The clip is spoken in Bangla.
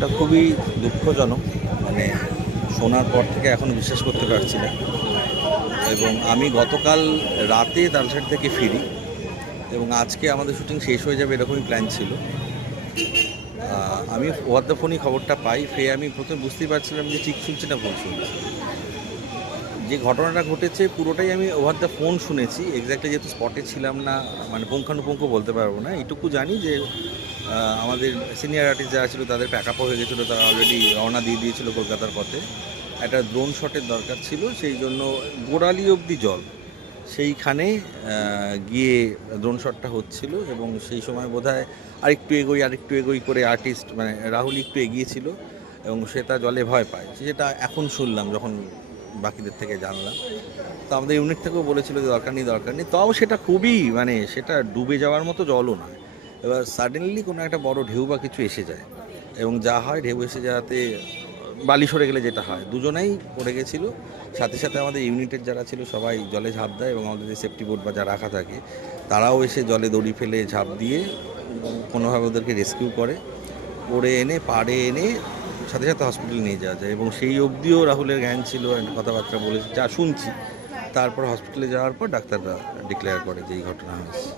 এটা খুবই দুঃখজনক, মানে শোনার পর থেকে এখন বিশ্বাস করতে পারছি না। এবং আমি গতকাল রাতে তালসাট থেকে ফিরি এবং আজকে আমাদের শুটিং শেষ হয়ে যাবে এরকমই প্ল্যান ছিল। আমি ওভার দ্য ফোনই খবরটা পাই, পেয়ে আমি প্রথমে বুঝতেই পারছিলাম যে ঠিক শুনছি না ভুল শুনছি। যে ঘটনাটা ঘটেছে পুরোটাই আমি ওভার দ্য ফোন শুনেছি, এক্স্যাক্টলি যেহেতু স্পটে ছিলাম না, মানে পুঙ্খানুপুঙ্খ বলতে পারবো না। এইটুকু জানি যে আমাদের সিনিয়র আর্টিস্ট যারা ছিল তাদের প্যাক আপ হয়ে গেছিলো, তারা অলরেডি রওনা দিয়ে দিয়েছিল কলকাতার পথে। একটা ড্রোন শটের দরকার ছিল, সেই জন্য গোড়ালি অবধি জল, সেইখানে গিয়ে ড্রোন শটটা হচ্ছিল। এবং সেই সময় বোধহয় আরেকটু এগোই করে আর্টিস্ট মানে রাহুল একটু এগিয়েছিল এবং সে তার জলে ভয় পায়, যেটা এখন শুনলাম যখন বাকিদের থেকে জানলাম। তো আমাদের ইউনিট থেকেও বলেছিল যে দরকার নেই, তাও সেটা খুবই মানে সেটা ডুবে যাওয়ার মতো জলও নয়। এবার সাডেনলি কোনো একটা বড় ঢেউ বা কিছু এসে যায় এবং যা হয়, ঢেউ এসে যাওয়াতে বালি সরে গেলে যেটা হয়, দুজনেই পড়ে গেছিলো। সাথে সাথে আমাদের ইউনিটের যারা ছিল সবাই জলে ঝাঁপ দেয় এবং আমাদের যে সেফটি বোট বা যা রাখা থাকে তারাও এসে জলে দড়ি ফেলে ঝাঁপ দিয়ে কোনোভাবে ওদেরকে রেস্কিউ করে, করে এনে পাড়ে এনে সাথে সাথে হসপিটালে নিয়ে যাওয়া যায়। এবং সেই অবধিও রাহুলের জ্ঞান ছিল, কথাবার্তা বলেছে যা শুনছি। তারপর হসপিটালে যাওয়ার পর ডাক্তাররা ডিক্লেয়ার করে যে এই ঘটনা হয়েছে।